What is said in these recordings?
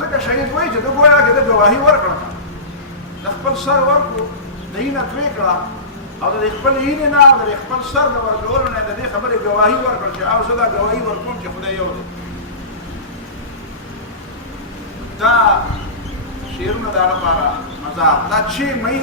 ځکه شهید وای چې د ګویا کې د گواهی ورکړه د خپل سر ورکو دینه توی کړه او د خپل هینې نه او د خپل سر د ورکولو نه د دې خبرې ګواهي ورکړه چې او زه دا ګواهي ورکوم چې خدای یو دی. دا شعرونه دا لپاره مزار دا 6 مئی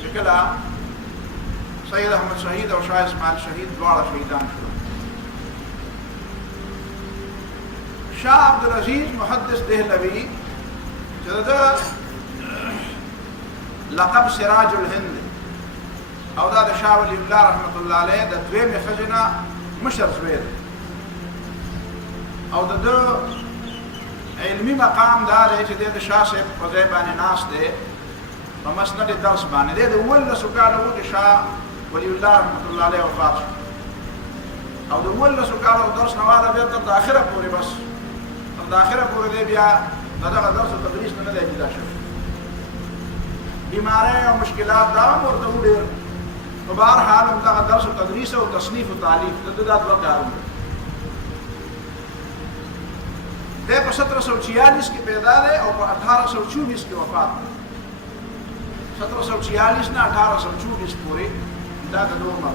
چې کله سید احمد شهید او شاه اسماعیل شهید دواړه شهیدان شول. شاه عبدالعزیز محدث دهلوی چې دا لقب سراج الهند او دا د شاه ولی الله رحمت الله علیه د دویمې خزینه مشر زوی او د علمی مقام دا دی چې د شاه صاحب په ځای باندې ناست دی په مسند درس باندې دی د 19 کاله وو چې شاه ولی الله رحمت الله علیه وفات شو او د 19 کاله درس نه واده بیا تر د اخره پورې بس تر د اخره پورې دی بیا دغه درس او تدریس نه دی جدا شوی. بیماری او مشکلات دا ورته وډیر په بهر حال دغه درس او تدریس او تصنیف او تالیف د دوه کارونه ده په 1746 کې پیدا دی او په 1824 کې وفات دی. 1746 نه 1824 پورې دا د دوه عمر.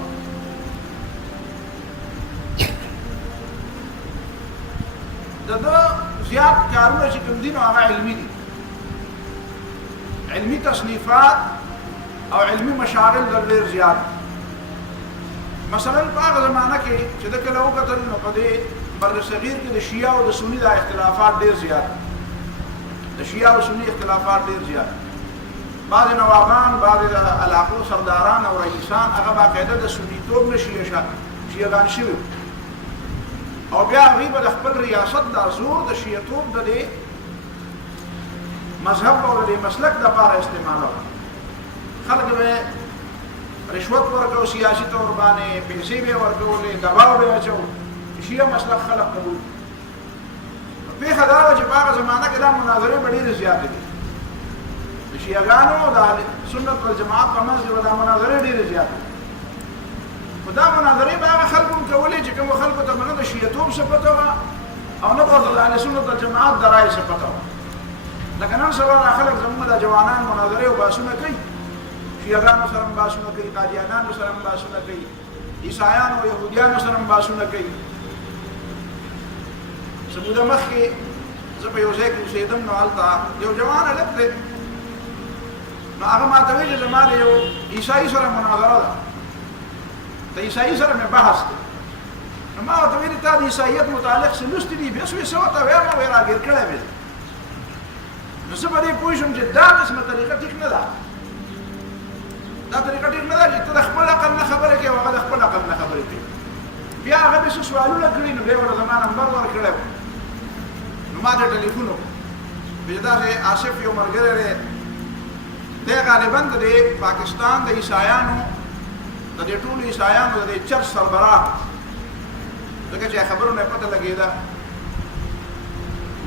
دا زیات کارونه چې کوم دي نو هغه علمي دي، علمي تصنیفات او علمي مشاغل ډېر زیات. مثلا په هغه زمانه کې چې د کله وکتل نو په دې بر صغیر کې د شیعه او د سنی د اختلافات ډېر زیات، د شیعه او سنی اختلافات ډېر زیات. بعض نوابان، بعض علاقو سرداران او رئیسان هغه باقاعده د سنیتوب نه شیعهګان شوي او بیا هغوی به د خپل ریاست دا زور د شیعتوب د دې مذهب او د دې مسلک دپاره استعمالوه. خلک به رشوت ورکو، سیاسي طور باندې پیسې به ورکولې، دباو به اچو شیعه مسلک خلق قبول. پیښه دا وه چې په هغه زمانه کې دا مناظرې به ډېرې زیاتې دي د شیعهګانو او د سنت والجماعت په منځ کې به دا مناظرې ډېرې زیاتې دي. خو دا مناظرې به هغه خلکو هم کولې چې کومو خلکو ته به نه د شیعتوب څه پته وه او نه به ورته د اهل سنت والجماعت د رایې څه پته وه. لکه نن سبا دا خلک زموږ دا جوانان مناظرې او بحثونه کوي، شیعهګانو سره هم بحثونه کوي، قادیانانو سره هم بحثونه کوي، عیسایانو او یهودیانو سره هم بحثونه کوي. سموده مخکې زه په یو ځای کې اوسېدم نو هلته یو جوان هلک دی نو هغه ما ته ویل چې زما د یو عیسایي سره مناظره ده، د عیسایي سره مې بحث دی. نو ما ورته ویلي تا د عیسایت متعلق څه لوستي دي؟ بیا څه ورته ویم وایي راګیر کړی مې دی. نو زه په دې پوه شوم چې دا قسمه طریقه ټیک نه ده، دا طریقه ټیک نه ده چې ته د خپل عقل نه خبرې کوې او هغه د خپل عقل نه خبرې کوي. بیا هغه مې څه سوالونه کړي نو بیا ورته زما نمبر ورکړی و. نو ما ته ټلیفون وکړو چې داسې آصف یو ملګری دی، دی غالبا د پاکستان د عیسایانو د دې ټولو عیسایانو د دې چرچ سربراه، ځکه چې خبرونه یې پته لګېده.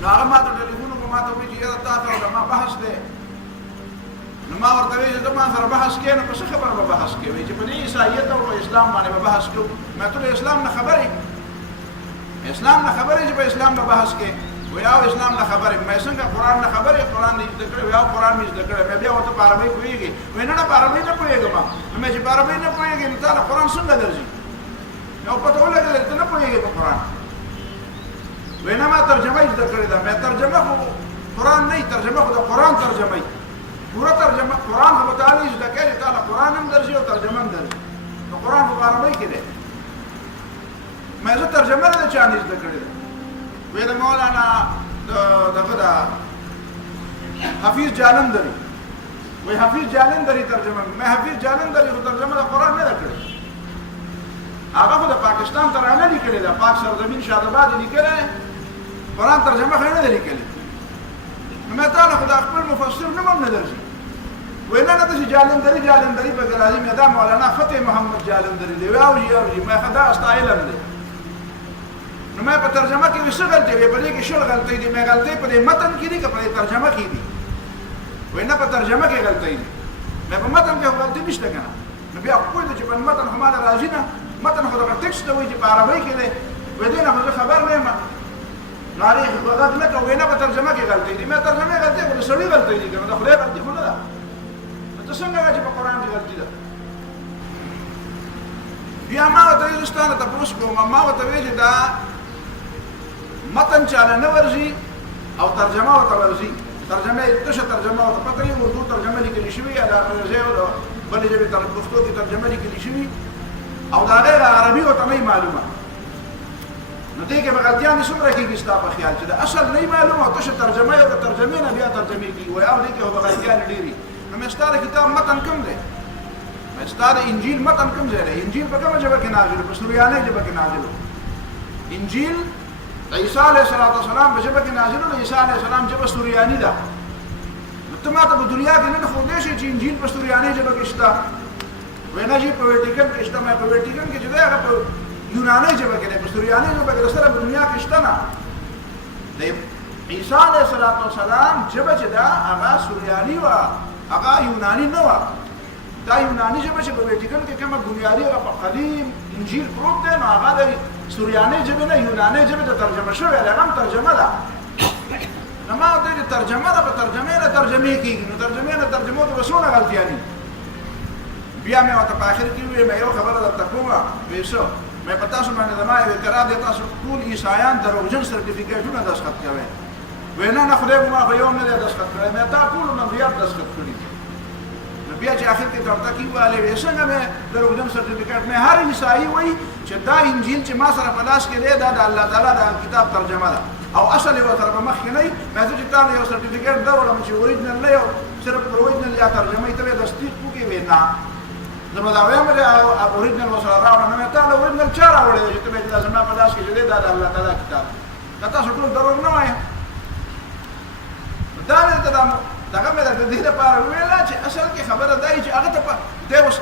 نو هغه ما ته ټلیفون وکړو، ما ته وویل چې یاره تا سره زما بحث دی. نو ما ورته ویل چې ته ما سره بحث کوې نو په څه خبره به بحث کوې؟ وایي چې په دې عیسایت او په اسلام باندې به بحث کوو. ما ته د اسلام نه خبرې، اسلام نه خبرې چې په اسلام به بحث کوې؟ وایي او اسلام نه خبرې. مې څنګه قرآن نه خبرې؟ قرآن دې زده کړی؟ وایي او قرآن مې زده کړی. مې بیا ورته په عربۍ پوهېږې؟ وایي نه په عربۍ نه پوهېږم. نو مې چې په عربۍ نه پوهېږې نو تا له قرآن څنګه درځي؟ نو پته ولګېده چې ته نه پوهېږې په قرآن. وایي نه ما ترجمه یې زده کړې ده. مې ترجمه خو قرآن نه وي، ترجمه خو د قرآن ترجمه وي، پوره ترجمه قرآن خو به تا نه زده کوې چې تا له قرآن هم درځي او ترجمه هم درځي. نو قرآن خو په عربۍ کې دی. مې زه ترجمه نه د چا نه زده کړې ده. وایي د مولانا دغه ده حفیظ جالندري، وایي حفیظ جالندري ترجمه. مې حفیظ جالندري خو ترجمه د قرآن نه ده کړې، هغه خو د پاکستان ترانه لیکلې ده، پاک سرزمین شاداباد یې لیکلی، قرآن ترجمه خو یې نه ده لیکلې. نو مې تا له خو د خپل مفسر نوم هم نه درځي. وایي نه نه داسې جالندري پکې راځي. مې دا مولانا فتح محمد جالندري دی. وایي اوجي مې ښه دا ستا علم دی. نو مې په ترجمه کې څه غلطۍ وې؟ په دې کې شل غلطۍ دي. مې غلطۍ په دې متن کې دي که په دې ترجمه کې دي؟ وایي نه په ترجمه کې غلطۍ دي. مې په متن کې خو غلطي نشته که نه. نو بیا پوه ده چې په متن خو ماله راځي نه، متن خو دغه ټکسټ ته وایي چې په عربۍ کې دی. وایي دې نه خو زه خبر نه یم. ناري غلط نه کوي نه په ترجمه کې غلطي دي مې ترجمه غلطي کوم سړي غلطي دي کنه خدای غلطي خو نه ده ته څنګه چې په قران کې غلطي ده بیا ما ته یې ستانه تاسو کوم ما ته ویل دا متن چاله نه ورزي او ترجمه او ورزي ترجمه تشه ترجمه او پته یې اردو ترجمه لیکل شوی یا د انګریزي او بلې ژبې پښتو کې ترجمه لیکل شوی او دا غیر عربي او ته نه معلومه نو دې کې بغلطیان څومره کېږي ستا په خیال چې د اصل نه معلومه او تشه ترجمه او ترجمه نه بیا ترجمه کیږي وای او دې کې بغلطیان ډېری نو مې ستاره کتاب متن کوم دی مې ستاره انجیل متن کوم ځای دی انجیل په کومه ژبه کې نازل په سوریانه ژبه کې نازل انجیل عیسی علیه السلام په ژبه کې نازل او عیسی علیه السلام ژبه سوریانی ده ته ماته په دنیا کې نه خو دې شي چې انجیل په سوریانه ژبه کې شته وینا چې په ویټیکن کې شته مې په ویټیکن کې چې دا هغه په یوناني ژبه کې په سوریانه ژبه کې سره په دنیا کې شته نه د عیسی علیه السلام ژبه چې دا هغه سوریانی و هغه یوناني نه و دا یوناني ژبه چې په ویټیکن کې کومه بنیادی او قدیم انجیل پروت دی نو هغه د سوریاني ژبه نه یوناني ژبه ته ترجمه شوی هغه هم ترجمه ده نو ما د ترجمه ده په ترجمه نه ترجمه کیږي نو ترجمه نه ترجمه ته وسونه غلطیاں دي بیا مې او ته په اخر کې وې مې یو خبره درته کومه وېسو مې پتا شو باندې د ما یو اعتراض دی تاسو ټول عیسایان دروغجن سرټیفیکټونه دسخط کوي وینا نه خدای ما په یو نه دسخط کړی مې تا ټول نظریات دسخط کړی نو بیا چې اخر کې درته کیواله وېسنګ مې دروغجن سرټیفیکټ مې هر عیسائی وایي چې دا انجیل چې ما سره په لاس کې دی دا د الله تعالی د کتاب ترجمه ده او اصل یو تر مخ نه مې چې تا یو سرټیفیکټ درولم چې اوریجنل نه یو صرف اوریجنل یا ترجمه ته تصدیق وکړي وینا زما دا وایم له اوریجنل وسره راوړم نو ته له اوریجنل چا راوړې چې ته به لازم په لاس کې دی دا د الله تعالی کتاب دا تاسو ټول دروغ نه وایي دا نه ته داګه مې د دې لپاره ویل چې اصل کې خبره دی چې هغه ته دی وس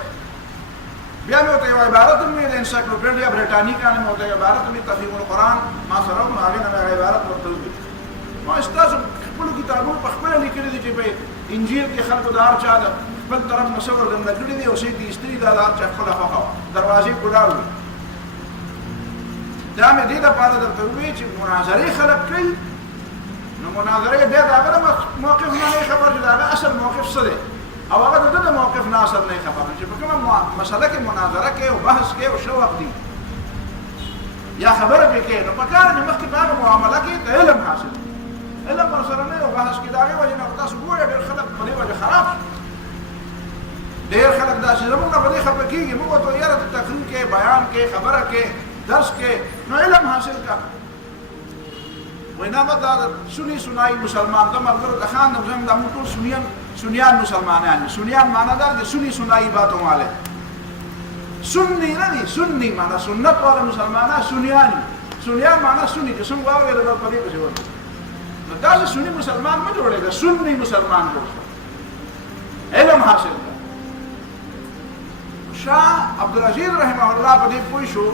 بیا مې ته یو عبارت مې د انسایکلوپیډیا بریټانیکا نه مو ته عبارت مې تفهیم القرآن ما سره نو هغه نه عبارت ورته ما استاد خپل کتابونو په خپل لیکلي دي چې په انجیل کې خلکو دار چا ده خپل طرف مصور د نګړي دی او سي دي استری دا دار چا خپل خوا دروازې کوډاوي دا مې دې د پاره درته وی چې مناظره خلک کوي نو مناظره بیا دا هغه موقف نه خبر چې دا اصل موقف څه دی او هغه د موقف نه اصل نه خبر چې په کومه مسله کې مناظره کې او بحث کې او شو وخت دی یا خبره کې نو په کار نه مخکې په معاملې کې علم حاصل علم سره نه او بحث کې دا وایي نه تاسو ګورئ ډېر خلک په دې وجه خراب ډېر خلک دا چې زموږ په دې خبره کېږي موږ ته یاره تقریر کې بیان کې خبره کې درس کې نو علم حاصل کا وینا بدا سنی سنائی مسلمان دا مرګرو د خان نظام د موټور سنیان مسلمانان سنیان معنا دا سنی سنائی باتوں والے سنی نه دي سنی معنا سنت والا مسلمانان سنیان معنا سنی چې څنګه واوري د په دې په ځواب نو دا سنی مسلمان ما جوړېږي سنی مسلمان جوړ علم حاصل شاه عبدالعزیز رحمه الله په دې پوه شو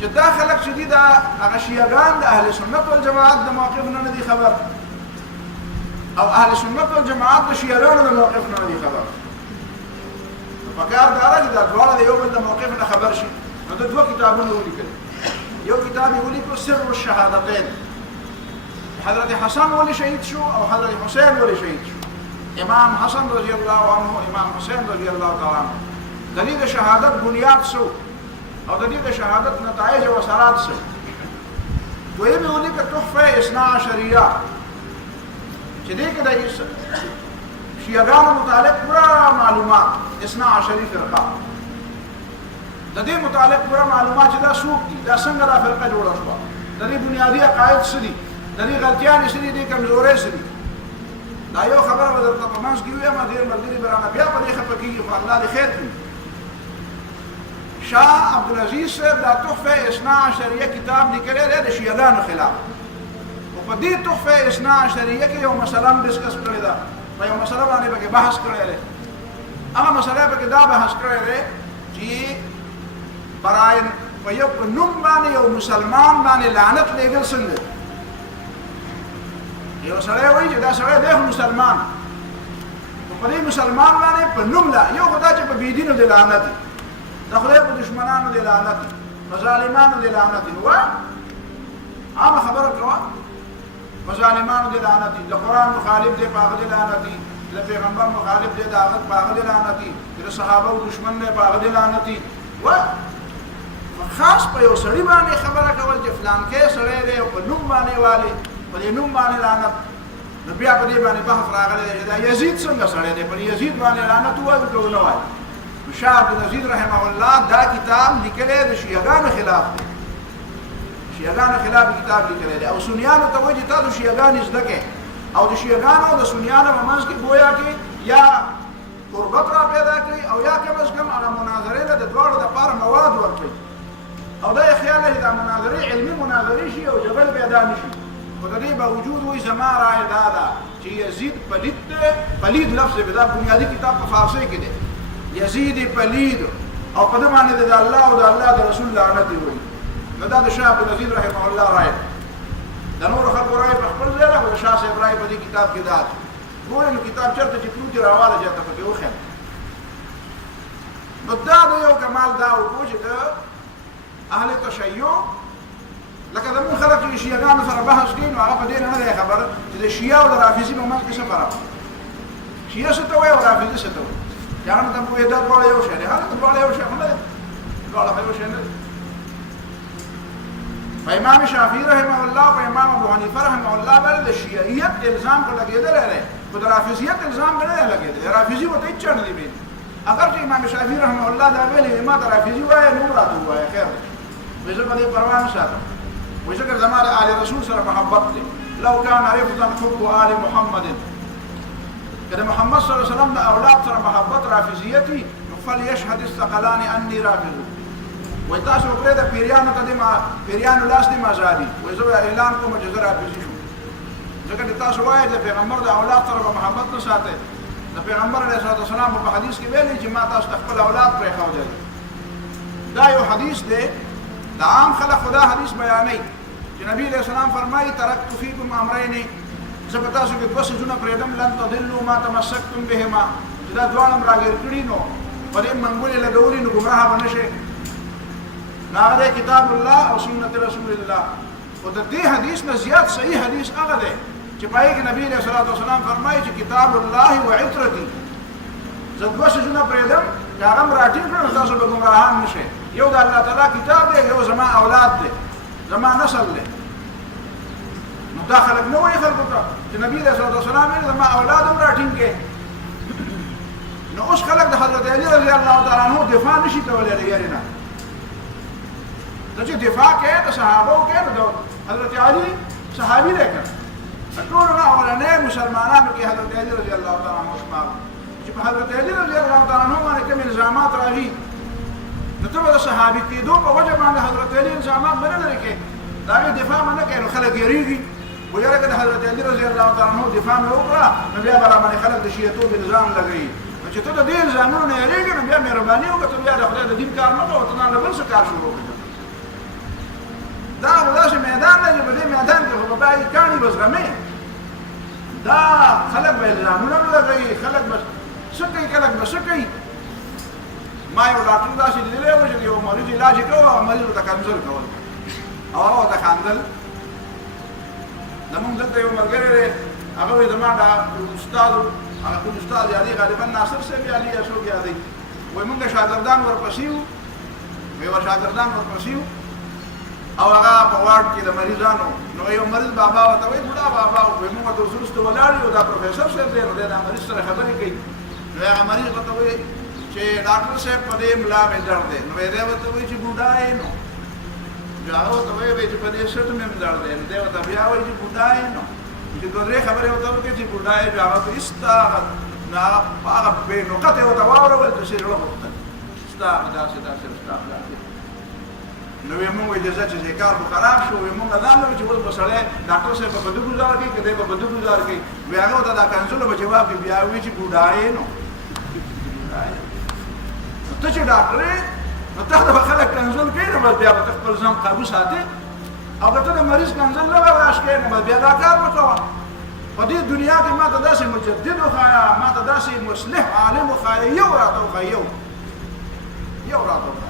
چې دا خلک چې دي دا هغه شیعاګان د اهل سنت والجماعت د موقف نه دي خبر او اهل سنت والجماعت د شیعاګانو د موقف نه دي خبر فکر دا راځي دا ډول د یو بل د موقف نه خبر شي نو د دوه کتابونو ولیکل یو کتاب یې ولیکو سر الشهادتين حضرت حسن ولی شهید شو او حضرت حسین ولی شهید شو امام حسن رضی الله عنه امام حسین رضی الله تعالی عنه د دې شهادت بنیاد شو او د دې شهادت نتایج او اثرات څه دوی به ولي که تحفه اثنا عشریه چې دې کې د شیعاګانو متعلق پورا معلومات اثنا عشری فرقه د دې متعلق پورا معلومات چې دا څوک دي دا څنګه دا فرقه جوړه شوه د دې بنیادی عقاید څه دي د دې غلطیان څه دي د کمزورۍ څه دي دا یو خبره به درته په منځ کې ویم ډېر ملګري به رانه بیا په دې خفه کېږي خو الله دې خیر کړي شاه عبدالعزیز صاحب دا تحفه اثنا عشریه کتاب لیکلی دی د شیعاګانو خلاف او په دې تحفه اثنا عشریه کې یو مسله هم ډسکس کړې ده په یو مسله باندې پکې بحث کړی دی هغه مسله پکې دا بحث کړی دی چې برای په یو نوم باندې یو مسلمان باندې لعنت لېږل څنګه یو سړی وایي چې دا سړی دی مسلمان په دې مسلمان باندې په نوم لا یو خدای چې په بيدینو دی لعنت د خدای په دشمنانو دی لعنت په ظالمانو دی لعنت نو عام خبره کوه ظالمانو دې لعنت دي، د قرآن مخالف دې په هغه دې لعنت دي، د پیغمبر مخالف دې د هغه په هغه دې لعنت دي، د صحابه او دشمن دې په هغه دې لعنت دي. خاص په یو سړي باندې خبره کول چې فلان کې سړی دی او په نوم باندې والي په دې نوم باندې لعنت، نو بیا په دې باندې بحث راغلی دی دا یزید څنګه سړی دی، په یزید باندې لعنت ووایو که نه وایو. شاه عبدالعزیز رحمه الله دا کتاب لیکلی د شیعهګانو خلاف دی، شیعهګانو خلاف کتاب لیکلی دی او سنیانو ته وایي چې تاسو شیعهګان زده کړئ او د شیعهګانو او د سنیانو په منځ کې گویا کې یا قربت را پیدا کړي او یا کم از کم هغه مناظرې له د دواړو دپاره مواد ورکړي او دا یې خیال لري دا مناظرې علمي مناظرې شي او جګړه پیدا نه شي. خو د دې باوجود وایي زما رایه دا ده چې یزید پلید دی، پلید لفظ دی، دا بنیادي کتاب په فارسي کې دی، یزید پلید او په دې باندې د الله او د الله د رسول لعنت وایي. نو دا د شاه عبدالعزیز رحمه الله رایه د نورو خلکو رایه په خپل ځای ده، خو د شاه صاحب رایه په دې کتاب کې دا ده. ګورئ نو کتاب چېرته چې پروت یې راواله چېرته پکې وښیم. نو دا د یو کمال دا وکړو چې د اهل تشیع لکه زموږ خلک چې شیعهګانو سره بحث کوي نو هغه په دې نه دی خبر چې د شیعه او د رافضي په منځ کې څه فرق دی. شیعه څه ته وایي او رافضي څه ته وایي؟ چې هغه ته وایي دا دواړه یو شی دی، هغه دواړه یو شی خو نه دی، دواړه یو شی نه دی. په امام شافعي رحمه الله او په امام ابو حنیفه رحمه الله باندې د شیعیت الزام په لګېدلی دی، خو د رافضیت الزام نه دی لګېدلی. رافضي ورته هېڅ چا نه دی ویلي. اگر چې امام شافعي رحمه الله دا ویلي ما ته رافضي وایه نو راته ووایه خیر دی، وایي زه په دې پروا نه ساتم، وایي ځکه زما د آل رسول سره محبت دی. لو کان رفضا حب آل محمد، که د محمد صلی الله علیه وسلم د اولاد سره محبت رافضیت وي نو فلیشهد الثقلان انی رافض. وایي تاسو وکړئ د پیریانو ته د پیریانو لاس دې مازادي، وایي زه اعلان کوم چې زه رافضي شوم. ځکه چې تاسو وایئ د پیغمبر د اولاد سره به محبت نه ساتئ. د پیغمبر علیه الصلاة والسلام په حدیث کې ویلي چې ما تاسو ته خپل اولاد پرېښودی. دا یو حدیث دی، د عام خلک خو دا حدیث بیانوي چې نبي علیه السلام فرمایي ترکت فیکم امرین، زه په تاسو کې دوه څیزونه پرېږدم لن تضلوا ما تمسکتم بهما، چې دا دواړه م راګیر کړي نو په دې منګولې لګولي نو ګمراه به نه شئ. نو هغه دی کتاب الله او سنت رسول الله. خو د دې حدیث نه زیات صحیح حدیث هغه دی چې په هغې کې نبي علیه الصلاة والسلام فرمایي چې کتاب الله و عطرتي، زه دوه څیزونه پرېږدم چې هغه م راټینګ کړه نو تاسو به ګمراهان نه شئ. یو د الله تعالی کتاب دی، یو زما اولاد دی، زما نسل دی. نو دا خلک نه وایي خلکو ته چې نبي علیه الصلاة والسلام ویل زما اولاد هم راټینګ کړې. نو اوس خلک د حضرت علي رضی الله تعالی عنه دفاع نشي کولی د یارې نه. ته چې دفاع کوې د صحابو کوې نو د حضرت علي صحابي دی که ټولو نه اولنۍ مسلمانانو کې حضرت علي رضی الله تعالی عنه شمار چې په حضرت علي رضی الله تعالی عنه باندې کوم الزامات راغلي نو ته به د صحابي کېدو په وجه باندې حضرت علي الزامات به نه لرې کوې، د هغې دفاع به نه کوې نو خلک یېرېږي. و یاره که د حضرت علي رضی الله تعالی عنه دفاع مې وکړه نو بیا به راباندې خلک د شیعتوب الزام لګوي. نو چې ته د دې الزامونو نه یېرېږې نو بیا مهرباني وکړه، ته بیا د خدای د دین کار مه کوه، ته نه بل څه کار شروع کړه. دا خو داسې میدان دی چې په دې میدان کې خو به باید کاڼي به زغمې. دا خلک به الزامونه لګوي، خلک به څه کوي، خلک به څه کوي. ما یو ډاکټر داسې لیدلی و چې د یو مریض علاج یې کوه او مریض ورته کنځل کول او هغه ورته خندل. زمونږ دلته یو ملګری دی، هغه وایي زما استاد و، هغه کوم استاد یادوي غالبا ناصر صاحب یادوي یا څوک یادوي، وایي مونږ شاګردان ورپسې وو، وایي شاګردان ورپسې وو او هغه په وارډ کې د مریضانو نو یو مریض بابا ورته وایي بوډا بابا وایي مونږ ورته وروسته ولاړ یو دا پروفیسر صاحب دی نو دی دا مریض سره خبرې کوي. نو هغه مریض ورته وایي چې ډاکټر صاحب په دې ملا مې درد دی، نو دی ورته وایي چې بوډا یې نو هغه ورته وایي چې په دې سټ مې درد دی، نو دی ورته بیا وایي چې بوډا یې نو چې دوه درې خبرې ورته وکړي چې بوډا یې بیا هغه ایستا نو هغه هغه بې نقطې ورته واورول چې زړه وغوښتل ستا داسې داسې ستا داسې. نو وایي مونږ اجازه چې کار خو خراب شو، وایي مونږ دا نه وایي چې اوس به سړی ډاکټر صاحب به بده ګزار کوي که دی به بده ګزار کوي. وایي هغه ورته دا کنځلو به جواب کوي، بیا وایي چې بوډا یې نو ته چې ډاکټر یې نو تا ته به خلک کنځل کوي نو بس بیا به ته خپل ځان قابو ساتې او که ته د مریض کنځل نه برداشت کوې نو بس بیا دا کار مه کوه. په دې دنیا کې ما ته داسې مجدد وښایه، ما ته داسې مصلح عالم وښایه، یو راته وښایه، یو راته وښایه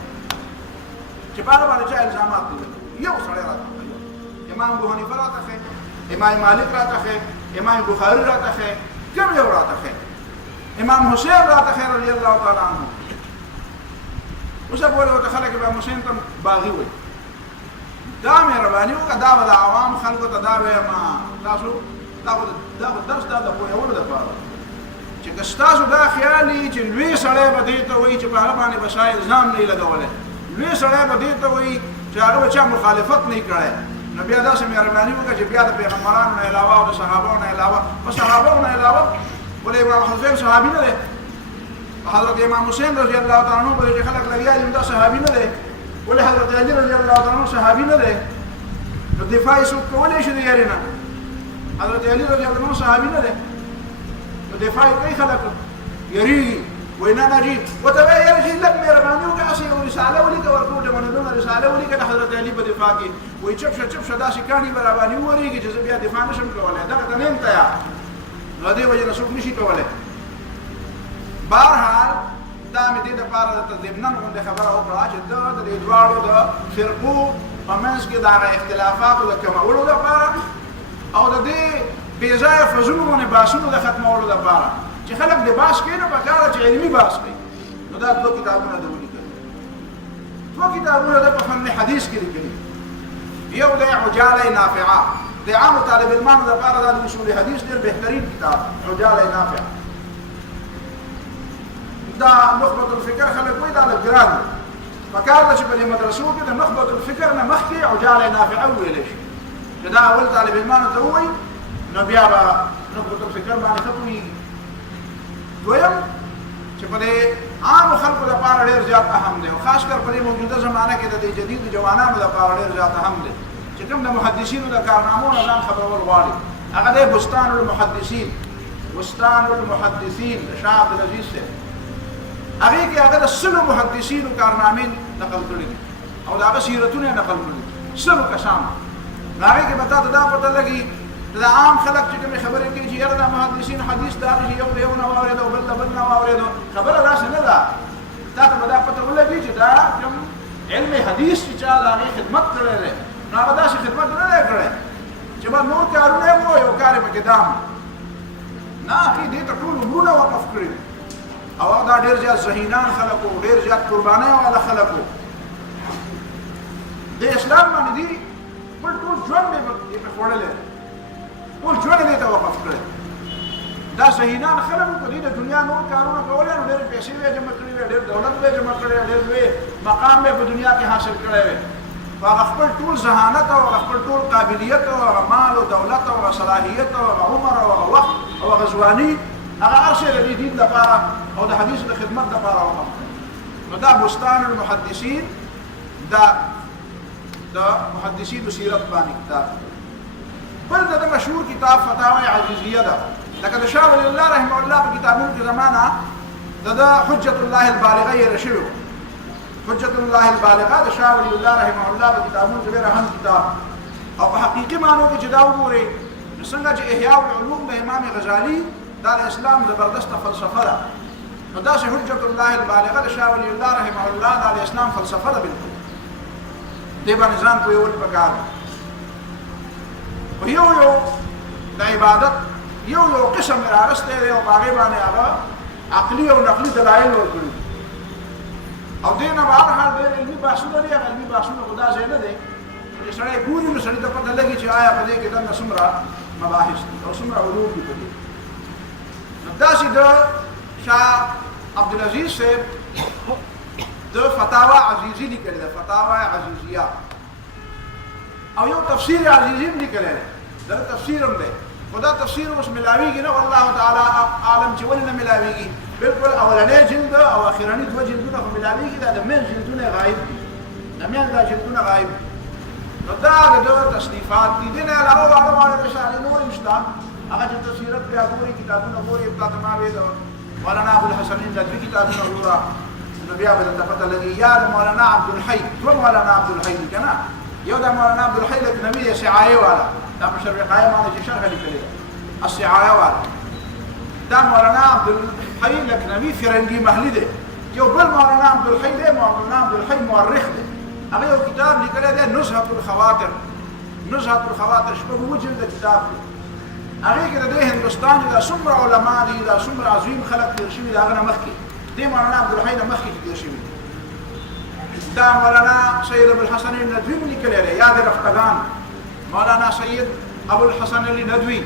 چې په هغه باندې چا الزامات نه لګوي، یو سړی راته وښایه. امام ابو حنیفه راته ښایي امام مالک راته خیر، امام بخاری راته خیر، کوم یو راته خیر؟ امام حسین راته خیر رضی الله تعالی عنہ. اوس په ورته خلک امام حسین ته باغی وي. دا مهرباني وکړه دا د عوام خلکو ته دا وایم تاسو دا درس دا د پوهولو لپاره چې که ستاسو دا خیالي چې لوی سړی به دې ته وایي چې په هغه باندې به شاید الزام نه یې لګولی، لوی سړی به دې ته وایي چې هغه به چا مخالفت نه یې کړی، نو بیا داسې مهرباني وکړه چې بیا د پیغمبرانو نه علاوه او د صحابو نه علاوه په صحابو نه علاوه ولې امام حسین صحابي نه دی، حضرت امام حسین رضی الله تعالی عنہ باندې خلک لګیا دي دا صحابي نه دی، ولې حضرت علی رضی الله تعالی عنہ صحابي نه دی، نو دفاع یې څوک کولی شي د یاري نه؟ حضرت علی رضی الله عنہ صحابي نه دی، نو دفاع یې کوي خلک یریږي وایي نه نه جي ورته وایي یاره چې لږ مهرباني وکړه هسې یو رساله ولیکه ورته د منلونه رساله ولیکه د حضرت علی په دفاع کې، وایي چپ شه داسې کاڼي به راباندې وورېږي چې زه بیا دفاع نه شم کولی، دغه ته نه یم تیار، نو دې وجې نه څوک نه شي کولی. بهرحال دا مې دې دپاره درته ضمناً غوندې خبره وکړه چې د دې دواړو د فرقو په منځ کې د هغه اختلافاتو د کمولو لپاره او د دې بې ځایه فضولو باندې بحثونو د ختمولو لپاره چې خلک د بحث کوي نو پکار ده چې علمي بحث کوي. نو دا دوه کتابونه ده ولیکلي، دوه کتابونه ده په فن حدیث کې لیکلي، یو دی عجاله نافعه د عامو طالب علمانو لپاره دا د اصول حدیث ډېر بهترین کتاب عجاله نافعه. دا نخبة الفکر خلک وایي دا لږ ګران دی، پکار ده چې په دې مدرسو کې د نخبة الفکر نه مخکې عجاله نافعه وویلی شي چې دا اول طالب علمانو ته ووایي نو بیا به نخبة الفکر باندې ښه پوهېږي. دویم چې په دې عامو خلکو لپاره ډېر زیات اهم دی او خاص کر په دې موجوده زمانه کې د دې جدیدو جوانانو لپاره ډېر زیات اهم دی چې کوم د محدثینو د کارنامو نه ځان خبرول غواړي، هغه دی بستان المحدثین د شاه عبدالعزیز صاحب. هغې کې هغه د سلو محدثینو کارنامې نقل کړي دي او د هغه سیرتونه یې نقل کړي دي، سلو کسانو. نو هغې کې به تا ته دا پته لګي د عام خلک چې کومې خبرې کوي چې یاره دا محدثین حدیث دا چې یو د یو نه واورېده او بل د بل نه واورېده، خبره داسې نه ده. تا ته به دا پته ولګي چې دا کوم علم حدیث چې چا د هغې خدمت کړی دی نو هغه داسې خدمت نه دی کړی چې به نور کارونه یې وکړو یو کار یې پکې دام نه، هغې دې ته ټول عمرونه وقف کړي او دا ډېر زیات ذهینان خلک وو، ډېر زیات قربانۍ والا خلک وو. د اسلام باندې دي بل ټول ژوند یې پې خوړلی، ټول ژوند یې ته وقف کړی. دا ذهینان خلک وو، که دوی د دنیا نور کارونه کولی نو ډېرې پیسې به یې جمع کړې وې، ډېر دولت به یې جمع کړی وی، ډېر لوی مقام به یې په دنیا کې حاصل کړی وی، خو هغه خپل ټول ذهانت او هغه خپل ټول قابلیت او هغه مال او دولت او هغه صلاحیت او هغه عمر او هغه وخت او هغه ځواني هغه هر شی د دې دین لپاره او د حدیثو د خدمت لپاره وقف کړی. نو دا بستان المحدثین دا د محدثینو سیرت باندې کتاب. بل د مشهور کتاب فتاوی عزیزیه ده، لکه د شاه ولی الله رحمه الله په کتابونو کې زمانه د حجة الله البالغه یې رشوي، حجة الله البالغه د شاه ولی الله رحمه الله په کتابونو کې ډېر اهم کتاب او په حقیقي معنو کې چې دا وګورئ نو څنګه چې احیاء العلوم د امام غزالي دا د اسلام زبردسته فلسفه ده، نو داسې حجة الله البالغه د شاه ولی الله رحمه الله دا د اسلام فلسفه ده بالکل. دې باندې ځان پوهول پکار ده. په یو د عبادت یو قسم یې راغستی دی او په هغې باندې هغه عقلي او نقلي دلایل ورکړي او دې نه به هر حال ډېر علمي بحثونه دي. هغه علمي بحثونه خو دا ځای نه دی چې سړی ګوري نو سړي ته پته لګي چې آیا په دې کې دننه څومره مباحث دي او څومره علوم دي په دې. نو داسې د شاه عبدالعزیز صاحب د فتاوا عزیزي لیکلې ده، فتاوا عزیزیه، او یو تفسیر عزیزي هم لیکلی دی، دا تفسیر هم دی، خو دا تفسیر اوس ملاویږي نه، والله تعالی عالم چې ولې نه ملاویږي. بالکل اولنی جلد او اخرني دوه جلدونه خو ملاویږي، دا د مین جلدونه غایب دي، د مین دا جلدونه غایب دي. نو دا د تصنیفات دي، دې نه علاوه واړه رسالې نور هم شته، هغه چې تفسیرات بیا ګوري، کتابونه ګوري، تا ته ما ویل مولانا ابوالحسن ندوي کتابونه ګوره نو بیا به درته پته لګي. یا د مولانا عبدالحی، دوه مولانا عبدالحی دي که نه، یو د مولانا عبدالحی لکنوي د سعایه والا، دا په شرقایه باندې چې شرحه لیکلې ده السعایه والا، دا مولانا عبدالحی لکنوي فرنګي محلي دی. یو بل مولانا عبدالحی دی، مولانا عبدالحی مورخ دی، هغه یو کتاب لیکلی دی نزهة الخواطر، نزهة الخواطر شپږ وجلد کتاب دی هغې کې د دې هندوستان چې دا څومره علما دي دا څومره عظیم خلک تېر شوي د هغه نه مخکې دې مولانا عبدالحی نه مخکې تېر شوي دا مولانا سید ابوالحسن الندوي م لیکلی دی یاد رفتګان مولانا سید ابوالحسن الندوي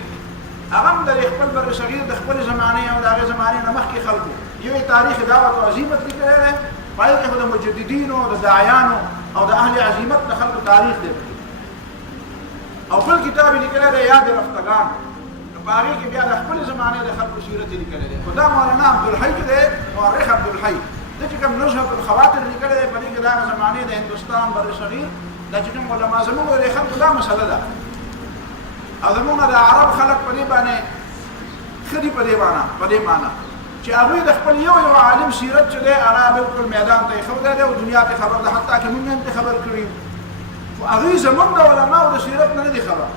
هغه هم د خپل بر صغیر د خپل زمانې او د هغې زمانې نه مخکې خلکو یو تاریخ دعوت و عظیمت لیکلی دی په هغې خو د مجددینو د داعیانو او د اهل عظیمت د خلکو تاریخ دی او بل کتاب یې لیکلی دی یاد رفتګان په هغې کې بیا د خپل زمانې د خلکو سیرت یې لیکلی دی خو دا مولانا عبدالحی چې دی مورخ عبدالحی دا چې کوم نزهة الخواطر لیکلی دی په دې کې د هغه زمانې د هندوستان بر صغیر دا چې کوم علما زموږ د خلکو دا مسله ده او زموږ د عرب خلک په دې باندې ښه دي په دې معنی چې هغوی د خپل یو عالم سیرت چې دی هغه بلکل میدان ته یې ښودی دی او دنیا ته خبر ده حتی که موږ هم ته خبر کړي خو هغوی زموږ د علماو د سیرت نه دي خبر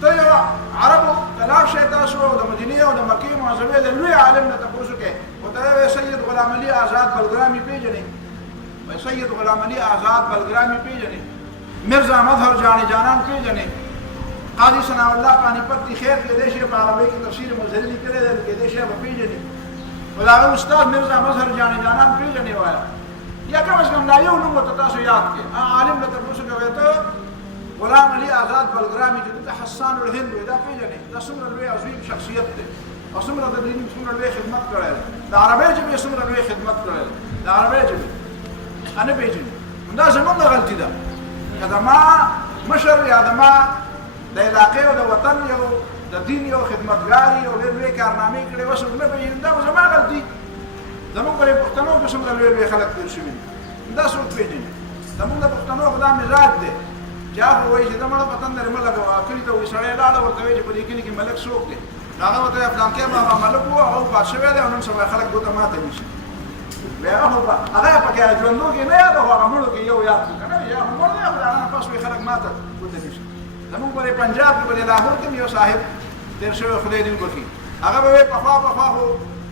ته یو عربو ته لاړ شئ تاسو او د مدینې او د مکې معظمې د لوی عالم نه تپوس وکړئ ورته وایي سید غلام علي آزاد بلګرامي پېژنئ وایي سید غلام علي آزاد بلګرامي پېژنئ مرزا مظهر جان جانان پېژنئ قاضي ثناء الله پانیپت خیر کېدای شي په عربۍ کې تفسیر مظهري لیکلی دی کېدای شي به پېژنئ خو د هغه استاد مرزا مظهر جان جانان پېژنئ وایه یا کم از کم دا یو نوم ورته تاسو یاد کړئ عالم له تپوس کوئ ته غلام علي آزاد بلګرامي چې دلته حسان الهند وایي دا پېژنئ دا څومره لوی عظیم شخصیت دی او څومره د دین څومره لوی خدمت کړی دی د عربۍ ژبې څومره لوی خدمت کړی دی د عربۍ ژبې نه پېژني دا زموږ غلطي ده که زما مشر یا زما د علاقې او د وطن یو د دین یو خدمتګار یو ډېر لوی کارنامې کړې وه څوک نه پېژني دا به زما غلطي زموږ په پښتنو کې څومره لوی خلک تېر شوي دي دا څوک پېژني زموږ د پښتنو خو دا مزاج دی چې هغه وایي چې د مړه په تندر یې مه لګوه کلي ته وایي سړی لاړه ورته وایي چې په دې کلي کې ملک څوک دی هغه ورته وایي فلانکی بابا ملک و هغه وفات شوی دی او نن سبا خلک ګوته ماته نیسي بیا هغه یې پکې ژوندو کې نه یاد خو هغه مړو کې یو یاد کړو که نه یا خو مړ دی خو د هغه نه پس وایي خلک ماته ګوته نیسي زموږ په پنجاب کې په لاهور کې یو صاحب تېر شوی خدای دې وبخي هغه به وایي پخوا خو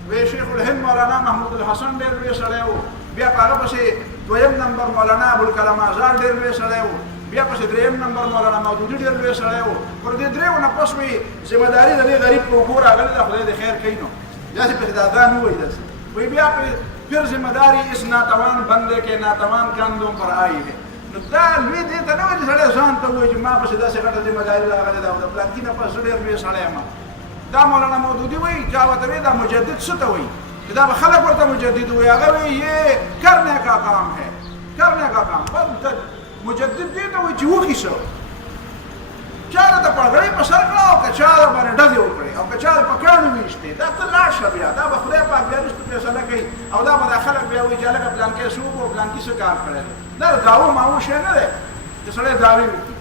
وایي شیخ الهند مولانا محمود الحسن ډېر لوی سړی و بیا په هغه پسې دویم نمبر مولانا ابوالکلام آزاد ډېر لوی سړی و بیا پسې دریم نمبر مولانا مودودي ډېر لوی سړی و پر دې دریو نه پس وایي ذمه داري د دې غریب په اوږو راغلې ده خدای دې خیر کوي نو داسې پسې دا نه وایي داسې وایي بیا پھر ذمه داری اس ناتوان بندے کے ناتوان کاندوں پر آئی ہے نو دا لوی دې ته نه وایي چې سړی ځان ته وایي چې ما پسې داسې غټه ذمه داري راغلې ده او د پلانکي نه پس ډېر لوی سړی یم دا مولانا مودودي وایي چا ورته وایي دا مجدد څه ته وایي چې دا به خلک ورته مجدد وایي هغه وایي یہ کرنے کا کام ہے کرنے کا کام مجدد دې ته وایي چې وکړي څه چا راته پړګړۍ په سر کړه او که چا باندې ډزې وکړې او که چا په کاڼو ویشتې دا ته لاړ شه بیا دا به خدای پاک بیا وروسته فیصله کوي او دا به دا خلک بیا وایي چې هلکه پلانکی څه وکړو پلانکي څه کار کړی دی دا د دعوو ماوو شی نه دی چې سړی دعوې وکړي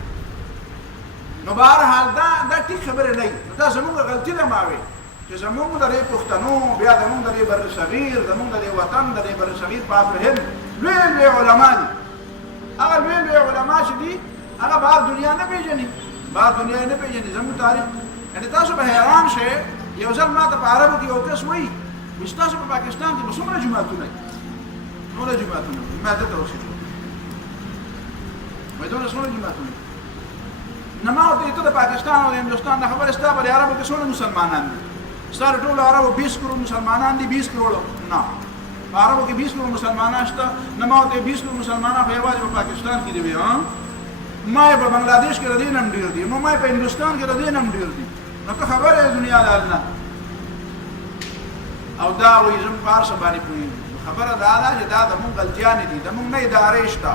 نو بهرحال دا ټیک خبرې نه وي نو دا زموږ غلطي ده ما وایي چې زموږ د دې پښتنو بیا زموږ د دې بر صغیر زموږ د دې وطن د دې بر صغیر پاک هند لوی لوی علما دي هغه لوی لوی علما چې دي هغه بهر دنیا نه پېژني بهر دنیا نه پېژني زموږ تاریخ یعنې تاسو به حیران شئ یو ځل ما ته په عربو کې یو کس وایي چې تاسو په پاکستان کې به څومره جوماتونه دي څومره جوماتونه دي ما دلته اوسېدلو وایي دونه څومره جوماتونه دي نه ما ورته ته د پاکستان او د هندوستان نه خبره ستا په د عربو کې څومره مسلمانان دي ستا د ټولو عربو 20 کروڑ مسلمانان دي 20 کروڑ نه په عربو کې 20 کروڑ مسلمانان شته نه ما ورته 20 کروڑ مسلمانان خو یوازې په پاکستان کې دي ما یې په بنګلادیش کې د دې نه هم ډېر دي نو ما یې په هندوستان کې د دې نه هم ډېر دي نو که خبره یې دنیا د حال نه او دا وایي زموږ په هر څه باندې پوهېږو خبره دا ده چې دا زموږ غلطیانې دي زموږ نه ادارې شته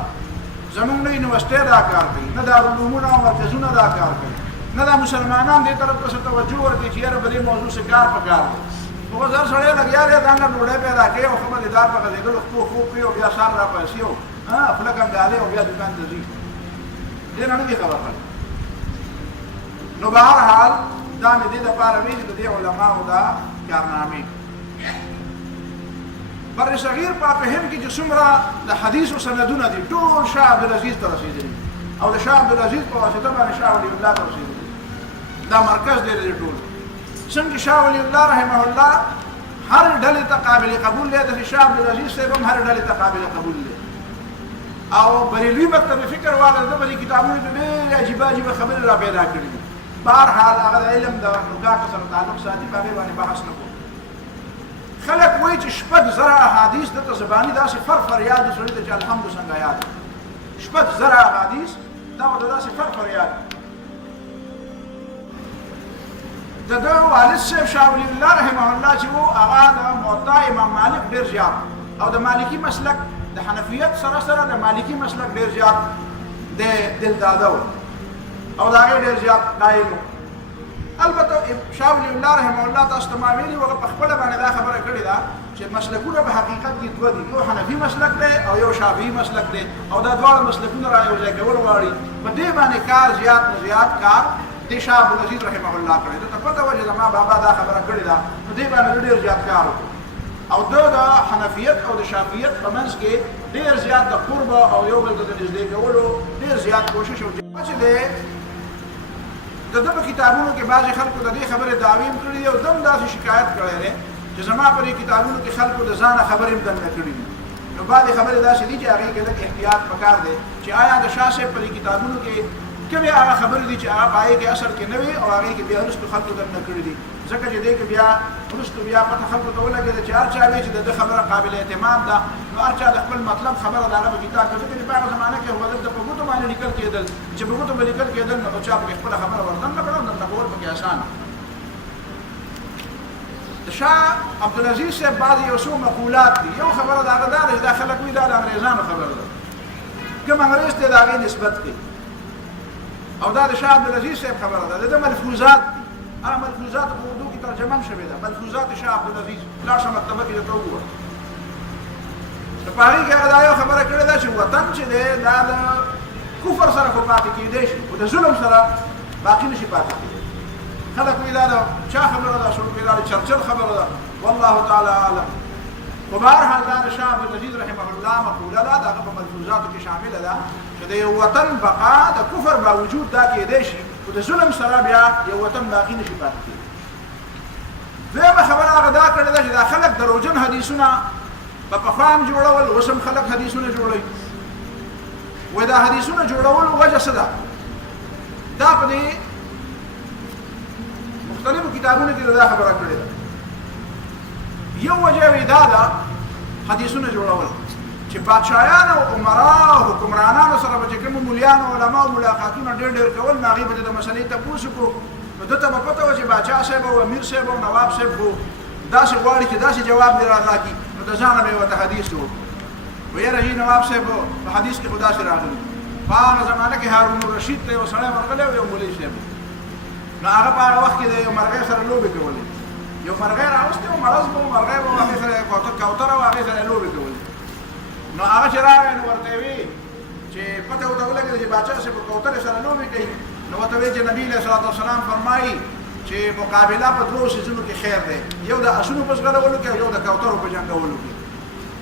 زموږ نه یونیورسټۍ دا کار کوي نه دارالعلومونه او مرکزونه دا کار کوي نه دا مسلمانان دې طرف ته څه توجه ورکوي چې یاره په دې موضوع څه کار پکار دی خو اوس هر سړی لګیا دی دا نه ډوډۍ پیدا کوي او خبردار په غځېدلو خوب کوي او بیا سهار را پاسي او فلک هم ډالې او بیا دوکان ته ځي دې نه دي خبره نو بهرحال دا مې دې دپاره ویلي د دې علماو دا کارنامې بر صغیر په هند کې چې څومره د حدیثو سندونه دي ټول شاه عبدالعزیز ته رسېدلي او د شاه عبدالعزیز په واسطه باندې شاه ولی الله ته رسېدلي دا مرکز دی د ټول څنګه شاه ولی الله رحمه الله هر ډلې ته قابل قبول دی د شاه عبدالعزیز صاحب هم هر ډلې ته قابل قبول دی او بریلوي مکتب فکر والا د په کتابونو کې ډېر عجیب خبرې را پیدا کړې دي. بهرحال هغه د علم د نکاتو سره تعلق ساتي، په هغې باندې بحث نه کوو. خلک وایي چې 6,000 احادیث دته زباني داسې فریاد د سړي ته چې الحمد څنګه یاد 6,000 احادیث دا به داسې فریاد د ده والد صاحب شاه ولی الله رحمه الله چې و هغه د موطا امام مالک ډېر زیات او د مالکي مسلک د حنفیت سره د مالکي مسلک ډېر زیات د دلداده و او د هغې ډېر زیات قایل و. البته شاه ولی الله رحمه الله تاسو ته ما ویلي وه په خپله باندې دا خبره کړې ده چې مسلکونه په حقیقت کې دوه دي، یو حنفي مسلک دی او یو شافعي مسلک دی او دا دواړه مسلکونه را یوځای کول غواړي. په دې باندې کار زیات نه زیات کار د شاه عبدالعزیز رحمه الله کړی ده. ته پته وه چې زما بابا دا خبره کړې ده، په دې باندې ډېر زیات کار وکړو او ده د حنفیت او د شافعیت په منځ کې ډېر زیات د قرب او یو بل ته د نږدې کولو ډېر زیات کوشش وکړي. چې د ده په کتابونو کې بعضې خلکو د دې خبرې دعوې هم کړي دي او ده هم داسې شکایت کړی دی چې زما په دې کتابونو کې خلکو د ځانه خبرې هم دننه کړي دي. نو بعضې خبرې داسې دي چې هغې کې لږ احتیاط پکار دی چې آیا د شاه صاحب په دې کتابونو کې کومې هغه خبرې دي چې هغه په هغې کې اصل کې نه وي او هغې کې بیا وروستو خلکو دننه کړي دي. ځکه چې دې کې بیا وروستو بیا پته خلکو ته ولګېده چې هر چا وایي چې د ده خبره قابل اعتماد ده، نو هر چا د خپل مطلب خبره د هغه په کتاب کې، ځکه چې په هغه زمانه کې هو دلته په ګوتو باندې لیکل کېدل چې په ګوتو به لیکل کېدل نو چا پکې خپله خبره وردننه کړه، دننه کول پکې اسان. د شاه عبدالعزیز صاحب بعضې یو څو مقولات دي. یو خبره د هغه دا ده چې دا خلک وایي دا د انګرېزانو خبره ده، کوم انګرېز ته د هغې نسبت کوي او دا د شاه عبدالعزیز صاحب خبره ده. د ده ملفوظات دي، هغه ملفوظات په اردو کې ترجمه هم شوې ده، ملفوظات شاه عبدالعزیز. لاړ شه مکتبه کې درته وګوره. نو په هغې کې هغه دا یو خبره کړې ده چې وطن چې دی دا د کفر سره خو پاتې کېدی شي خو د ظلم سره باقي نه شي پاتې کېدی. خلک وایي دا د چا خبره ده؟ شروع کې دا د چرچل خبره ده، والله تعالی اعلم. په بهرحال دا د شاه عبدالعزیز رحمه الله مقوله ده، د هغه په ملفوظاتو کې شامله ده چې د یو وطن بقا د کفر باوجود دا کېدی شي خو د ظلم سره بیا یو وطن باقي نه شي پاتې کېدی. دویمه خبره هغه دا کړې ده چې دا خلک دروغجن حدیثونه په پخوا هم جوړول، اوس هم خلک حدیثونه جوړوي. وایي دا حدیثونه جوړولو وجه څه ده؟ دا په دې مختلفو کتابونو کې دا خبره کړې ده. یو وجه یې دا ده حدیثونه جوړول چې بادشاهان او عمرا او حکمرانانو سره به چې کوم مولیان او علما او ملاقاتونه ډېر کول، نو هغې به د مسلې تپوس وکړو. نو ده ته به پته وه چې باچا صاحب او امیر صاحب او نواب صاحب خو داسې غواړي چې داسې جواب دې راکړي، نو د ځانه به یې ورته حدیث جوړ کړو. ویې رهي نواب صاحب په حدیث کې خو داسې راغلي. په هغه زمانه کې هارون الرشید ته یو سړی ورغلی او یو مولوي صاحب، نو هغه په هغه وخت کې د یو مرغۍ سره لوبې کولې. یو مرغۍ راوستی و، مرض به و، مرغۍ به و، هغې سره کوتره وه، هغې سره لوبې کولې. نو هغه چې راغی نو ورته وی چې پته ورته ولګېده چې باچا صاحب په کوترې سره لوبې کوي، نو ورته ویل چې نبي علیه الصلاة والسلام فرمایي چې مقابله په دوو څیزونو کې خیر دی، یو د اسونو په ځغلولو کې او یو د کوترو په جنګولو کې.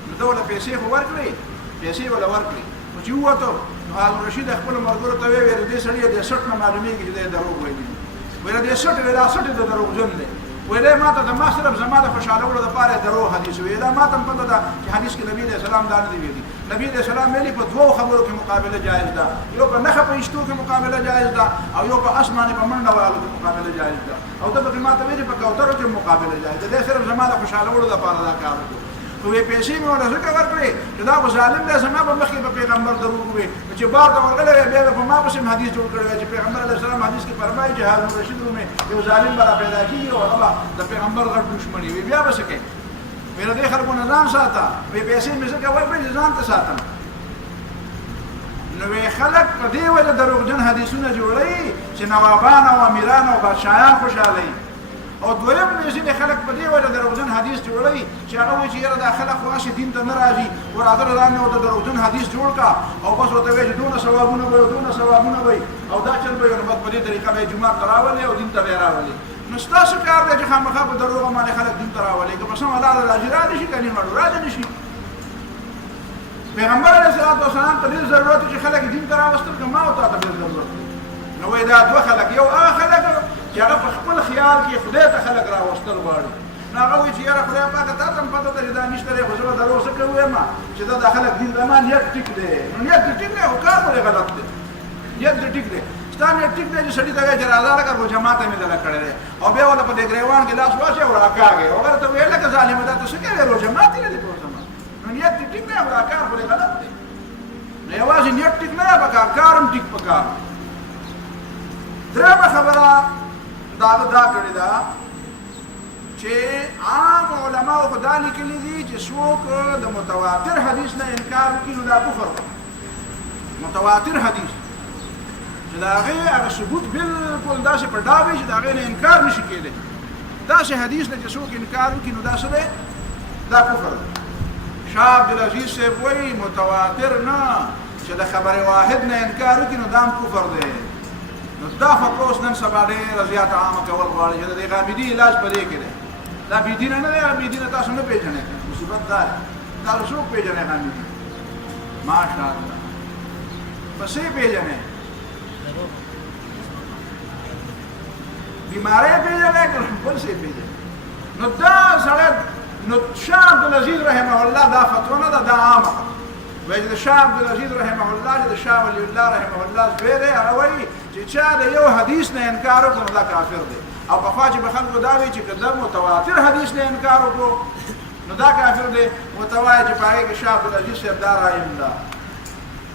نو ده ورله پیسې خو ورکړې، پیسې ورله ورکړې، خو چې ووتو نو هارون الرشید خپلو ملګرو ته ویې ویل دې سړي د سټ نه معلومېږي چې دی دروغ ویلي. ویله دې سټ دی، دا سټ د دروغجن دی. ویله ما ته د ما صرف زما د خوشحالولو دپاره یې دروغ حدیث ویل. دا ما ته هم پته ده چې حدیث کې نبي علیه السلام دا نه دي ویلي. نبي علیه السلام ویلي په دوو خبرو کې مقابله جایز ده، یو په نښه په ایشتو کې مقابله جایز ده او یو په اسمانې په منډه وهلو کې مقابله جایز ده. او ده پکې ما ته ویلي په کوترو کې مقابله جایز ده. دی صرف زما د خوشحالولو دپاره دا کار وکړو. خو وی پیسې مې ورته ځکه ورکړې چې دا خو ظالم دی، زما به مخکې به پیغمبر دروغ ووایي، نو چې بار ته ورغلی وی بیا به په ما پسې هم حدیث جوړ کړی وی چې پیغمبر علیه السلام حدیث کې فرمایي چې هارون الرشید رومې یو ظالم به را پیدا کېږي او هغه به د پیغمبر غټ دښمني وي، بیا به څه کوي؟ وی له دې خلکو نه ځان ساته. وی پیسې مې ځکه ورکړې چې ځان ته ساتم. نو وی خلک په دې وجه دروغجن حدیثونه جوړوي چې نوابان او امیران او بادشاهان خوشحالوي. او دویم ځینې خلک په دې وجه دروغجن حدیث جوړوي چې هغه وایي چې یاره دا خلک خو هسې دین ته نه راځي، ورته ځان یې ورته دروغجن حدیث جوړ کړه او بس ورته وایي چې دونه ثوابونه به وي دونه ثوابونه به وي او دا چل به وي، نو بس په دې طریقه به یې جومات ته راولي او دین ته به یې راولي. نو ستاسو کار دی چې خامخا په دروغو باندې خلک دین ته راولي، که په سمه لاره راځي راځي شي، که نیمړو راځي نه شي. پیغمبر علیه الصلاة والسلام ته ډېر ضرورت و چې خلک دین ته راوستل، که ما او تا ته ډېر ضرورت دی. نو وایي دا دوه خلک، یو هغه خلک چې هغه په خپل خیال کې خدای ته خلک راوستل غواړي، نو نو هغه وایي چې یاره خدای پاکه تا ته هم پته ده چې دا نشته دی خو زه به دروغ څه کوم چې دا د خلک دین زما نیت ټیک دی نو نیت دې ټیک دی خو کار ولې غلط دی نیت دې ټیک دی ستا نیت ټیک دی چې سړي ته وایي چې راځه لکه روژه ماته مې دله کړی دی او بیا وله په دې ګریوان کې لاس واچوې او راکاږې او هغه ته ویل لکه ظالمه دا ته څه کوې روژه ماتې نه دي په زما نو نیت دې ټیک دی خو دا کار ولې غلط دی نو یوازې نیت ټیک نه ده پکار کار هم ټیک پکار درېیمه خبره دا کړې ده چې عام علماو خو دا لیکلي دي چې څوک د متواتر حدیث نه انکار وکړي نو دا کفر دی متواتر حدیث چې د هغې هغه ثبوت بلکل داسې په ډاګ وي چې د هغې نه انکار نشي کېدی داسې حدیث نه چې څوک انکار وکړي نو دا څه دی دا کفر دی شاه عبدالعزیز صاحب وایي متواتر نه چې د خبر واحد نه انکار وکړي نو دا هم کفر دی نو دا فتوا اوس نن سبا ډېره زیاته عامه کول غواړي چې د دې غامدي علاج په دې کې دی دا بېدینه نه دی بېدینه تاسو نه پېژنئ مصیبت دا دی تاسو څوک پېژنئ غامدي ماشاءالله پسې پېژنئ بیماری پېژنئ که بل څه پېژنئ نو دا سړی نو شاه عبدالعزیز رحمه الله دا فتوا نه ده دا عامه وایي چې د شاه عبدالعزیز رحمه الله چې د شاه ولی الله رحمه الله زوی دی هغه وایي چې چا د یو حدیث نه انکار وکړو نو دا کافر دی او پخوا چې به خلکو دا وایي چې که د متواتر حدیث نه انکار وکړو نو دا کافر دی ورته وایي چې په هغې کې شاه عبدالعزیز صاحب دا رایم ده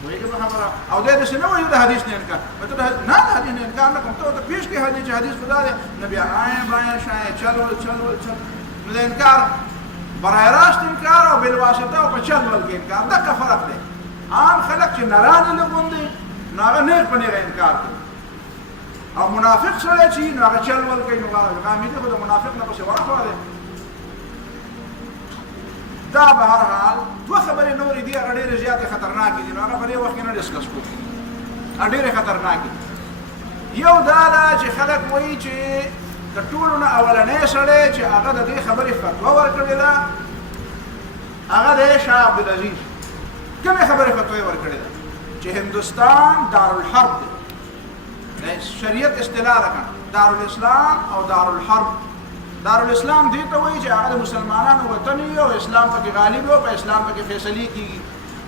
پوهېږې په خبره او دی داسې نه وایي د حدیث نه انکار ته نه د حدیث نه انکار نه کوم ته ورته پېښ کړې حدیث چې حدیث خو دا دی نو بیا آیې باید شاید چل نو د انکار برای راست انکار او بالواسطه او په چل ول کې انکار دغه فرق دی عام خلک چې نرانې نه غوندې نو هغه نیغ په نیغه انکار کوي او منافق سړی چې نو هغه چل ول کوي نو غامدي خو د منافق نه پسې ورخوا دی دا به هر حال دوه خبرې نورې دي هغه ډېرې زیاتې خطرناکې دي نو هغه په دې وخت کې نه ډسکس کوو هغه ډېرې خطرناکې دي یو دا ده چې خلک وایي چې د ټولو نه اولنی سړی چې هغه د دې خبرې فتوا ورکړې ده هغه دی شاه عبدالعزیز کومې خبرې فتوی ورکړې ده چې هندوستان دارالحرب دی د شریعت اصطلاح ده کنه دارالاسلام او دارالحرب دارالاسلام دې ته وایي چې هغه د مسلمانانو وطن وي او اسلام پکې غالب وي او په اسلام پکې فیصلې کېږي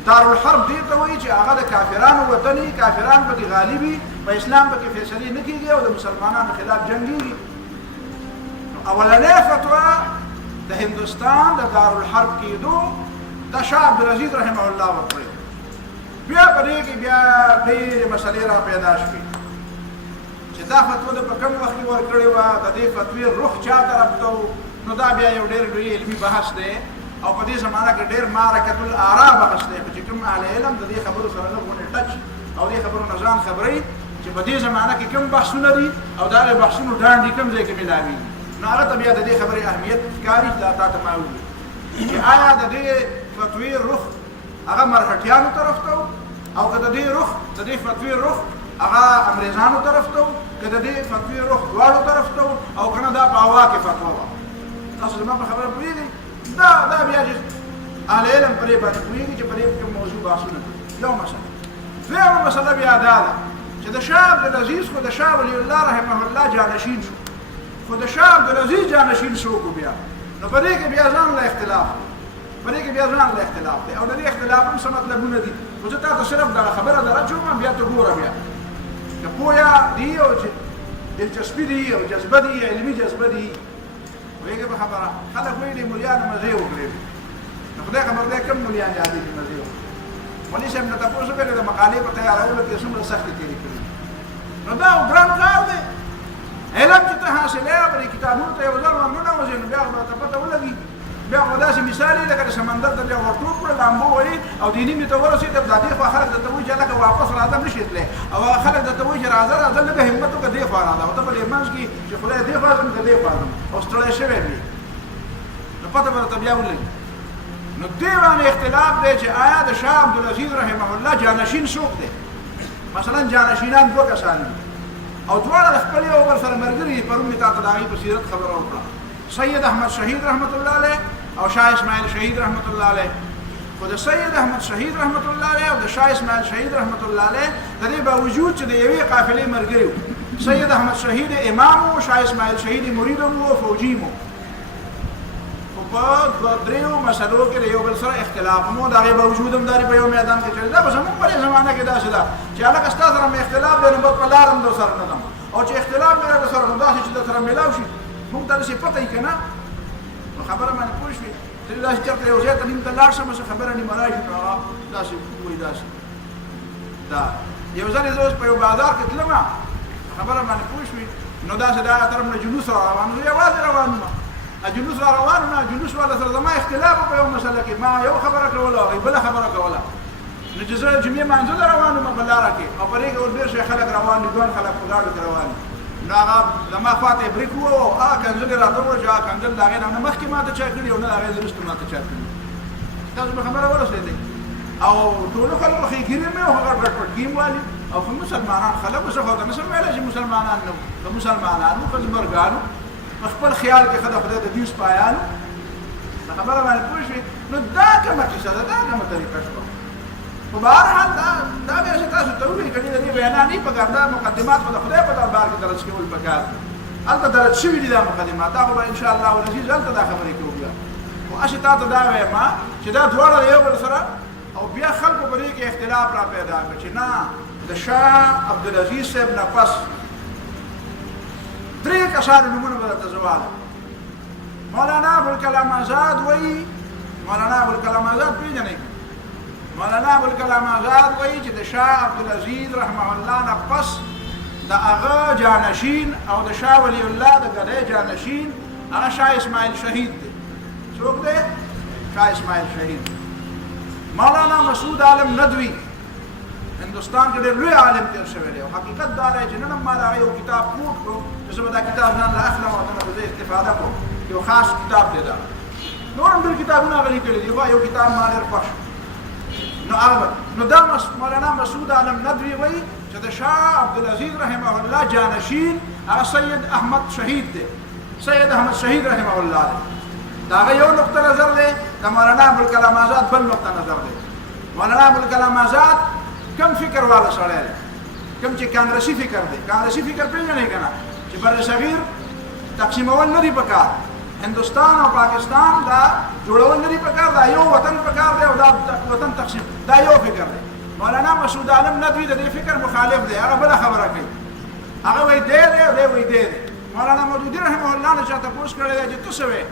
دارالحرب دې ته وایي چې هغه د کافرانو وطن وي کافران پکې غالب وي په اسلام پکې فیصلې نه کېږي او د مسلمانانو خلاف جنګېږي اولنی فتوا د هندوستان د دارالحرب کېدو د شاه عبدالعزیز رحمه الله ورکړې بیا په دې کې بیا ډېرې مسلې را پیدا شوې چې دا فتوا د په کوم وخت کې ورکړې وه د دې فتوې روح چا طرف ته و نو دا بیا یو ډېر لوی علمي بحث دی او په دې زمانه کې ډېر معرکة الآراء بحث دی چې کوم اهل علم د دې خبرو سره نه غونې ټچ او دې خبرو نه ځان خبروي چې په دې زمانه کې کوم بحثونه دي او دا بحثونو ډانډې کوم ځای کې میلاوي نو هغه ته بیا د دې خبرې اهمیت ښکاري دا تا ته ما وویل چې آیا د دې فتوې رخ هغه مرهټیانو طرف ته او که د دې رخ د دې فتوې رخ هغه انګریزانو طرف ته که د دې فتوې رخ دواړو طرف ته او که نه دا په هوا کې فتوا وه تاسو زما په خبره پوهېږئ دا بیا چې اهل علم پرې باندې پوهېږي چې پرې کوم موضوع بحثونه کوي یو مسله دویمه مسله بیا دا ده چې د شاه عبدالعزیز خو د شاه ولی الله رحمه الله جانشین شو خو د شاه عبدالعزیز جانشین څوک بیا نو په دې کې بیا ځان له اختلاف په دې کې بیا ځان له اختلاف دی او د دې اختلاف هم څه مطلبونه دي خو زه تا ته صرف دغه خبره درچوم بیا ته ګوره بیا که پوهه دي او چې دلچسپي دي او جذبه دي علمي جذبه دي پوهېږې په خبره خلک وایي د ملیانو مزې وکړې نو خدای خبر دی کوم ملیان یادېږي مزې وکړي مولي صاحب نه تپوس وکړې د مقالې په تیارولو کې څومره سختې تېرې کړي نو دا ګران کار دی علم چې ته حاصلې پرې کتابونو ته یو ځل ورننوځې نو بیا به ته پته ولګي بیا خو داسې مثال یې لکه د سمندر ته بیا ورټوپ کړه لامبو وهي او دیني مې ته ورسېد دا دې خوا خلک درته وایي چې هلکه واپس راځه نه شې تللی او هغه خلک درته وایي چې راځه راځه لږه همت وکړه دې خوا راځه او ته په دې منځ کې چې خدای دې خوا ځم که دې خوا ځم او ستړی شوی وي نو پته به درته بیا ولګي نو دې باندې اختلاف دی چې آیا د شاه عبدالعزیز رحمه الله جانشین څوک دی مثلا جانشینان دوه کسان دي او دواړه د خپل یو بل سره ملګري دي پرون مې تا ته د هغې په سیرت خبره وکړه سید احمد شهید رحمت الله علیه او شاه اسماعیل شهید رحمت الله علیه خو د سید احمد شهید رحمت الله علیه او د شاه اسماعیل شهید رحمت الله علیه د دې باوجود چې د یوې قافلې ملګري وو سید احمد شهید امام و شاه اسماعیل شهید مرید و فوجي مو په دریو مسلو کې یو بل سره اختلاف مو دا غي باوجود هم داري په یو میدان کې چل دا به زموږ په زمانه کې دا شدا چې هغه کستا سره مې اختلاف دی نو په لارم دو سره نه او چې اختلاف مې سره نو دا چې سره ملاو شي موږ ته څه پته یې کنه خبره باندې پوه شئ چې دا چې یو ځای ته نیم ته لاړ شم څه خبره نه مراشي نو دا شي وای دا شي دا یو ځل زه په یو بازار کې تلم خبره باندې پوه شئ نو دا چې دا طرف نه جلوس روان یو یوازې روان ما جلوس روان نه جلوس ولا سره زما اختلاف په یو مسله کې ما یو خبره کوله او بل خبره کوله نو جزء جمعې منځ روان ما بلاره کې او پرې کې ور ډېر خلک روان دي دوه خلک په لاړو روان نو هغه زما فاتح بریک وو او کنځل راته ورجا کنځل دا غي نه مخکې ما ته چا کړی او نه هغه درست ما ته چا کړی تاسو به خبره ورسېدې او ټول خلک خې ګیرې مې او هغه ورپټ ګیم والی او مسلمانان خلک څه خو دا مسلمانان چې مسلمانان نو د مسلمانانو خزمرګانو خپل خیال کې خدای د دې سپایانو خبره باندې پوه شئ نو دا کومه کیسه ده دا کومه طریقه شوه په بهر حال دا به چې تاسو ته وایي کړي د دې بیان نه پکار دا مقدمات په خدای په دربار کې درج کول پکار البته درج شوي دي دا مقدمات دا به ان شاء الله ولذي ځلته دا خبرې کوو بیا او اشه تاسو دا وایم چې دا دواړه یو بل سره او بیا خلکو په دې کې اختلاف را پیدا کړي چې نه د شاه عبدالعزیز صاحب نه پس درې کسانو نومونه به درته زواله مولانا ابوالکلام آزاد وایي مولانا ابوالکلام آزاد پېژنئ مولانا ابوالکلام آزاد وایي چې د شاه عبدالعزیز رحمه الله نه پس د هغه جانشین او د شاه ولی الله د ګدۍ جانشین هغه شاه اسماعیل شهید دی څوک دی شاه اسماعیل شهید مولانا مسعود عالم ندوی هندوستان کې ډېر لوی عالم تیر شوی دی او حقیقت دا دی چې نن هم ما د هغه یو کتاب پروت کړو چې زه به دا کتاب ځان له اخلم او دنه به زه استفاده کړم یو خاص کتاب دی دا نور هم ډېر کتابونه هغه لیکلي دي خو یو کتاب ما ډېر خوښ نو دا مولانا مسعود عالم ندوی وایي چې د شاه عبدالعزیز رحمه الله جانشین هغه سید احمد شهید دی سید احمد شهید رحمه الله دی دا هغه یو نقطه نظر دی د مولانا ابوالکلام آزاد بل نقطه نظر دی مولانا ابوالکلام آزاد کم فکر والا سړی دی کم چې کانګرسي فکر دی کانګرسي فکر پېژنئ که نه چې بر صغیر تقسیمول نه دي پکار هندوستان او پاکستان دا جوړول نه دي پکار دا یو وطن پکار دی او دا وطن تقسیم دا یو فکر دی مولانا مسعود عالم ندوی د دې فکر مخالف دی هغه بله خبره کوي هغه وایي دی دی او دی وایي دی دی مولانا مودودي رحمه الله نه چا تپوس کړی دی چې ته څه وایې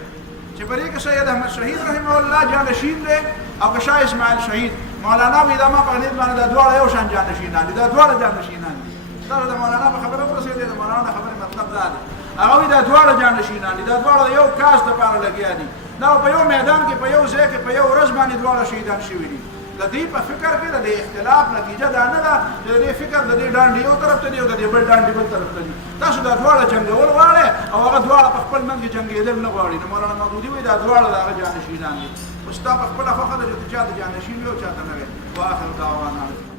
چې په دې کې سید احمد شهید رحمه الله جانشین دی او که شاه اسماعیل شهید مولانا وایي دا ما په دې باندې دا دواړه یو شان جانشینان دي دا دواړه جانشینان دي تاسو د مولانا په خبره ورسېدئ د مولانا خبرې مطلب دا دی هغه وایي دا دواړه جانشینان دي دا دواړه یو کاس دپاره لګیا دي دا په یو میدان کې په یو ځای کې په یو ورځ باندې دواړه شهیدان شوي دي د دې په فکر کې د اختلاف نتیجه دا نه ده چې د دې فکر د دې ډانډې یو طرف ته دي او د دې بل ډانډې بل طرف ته دي تاسو دا دواړه جنګول غواړئ او هغه دواړه په خپل منځ کې جنګېدل نه غواړي نو مولانا مودودي وایي دا دواړه د هغه جانشینان دي اوس ستا په خپله خوښه ده چې ته چا د جانشین وي او چا ته نه وي واخر دعوانا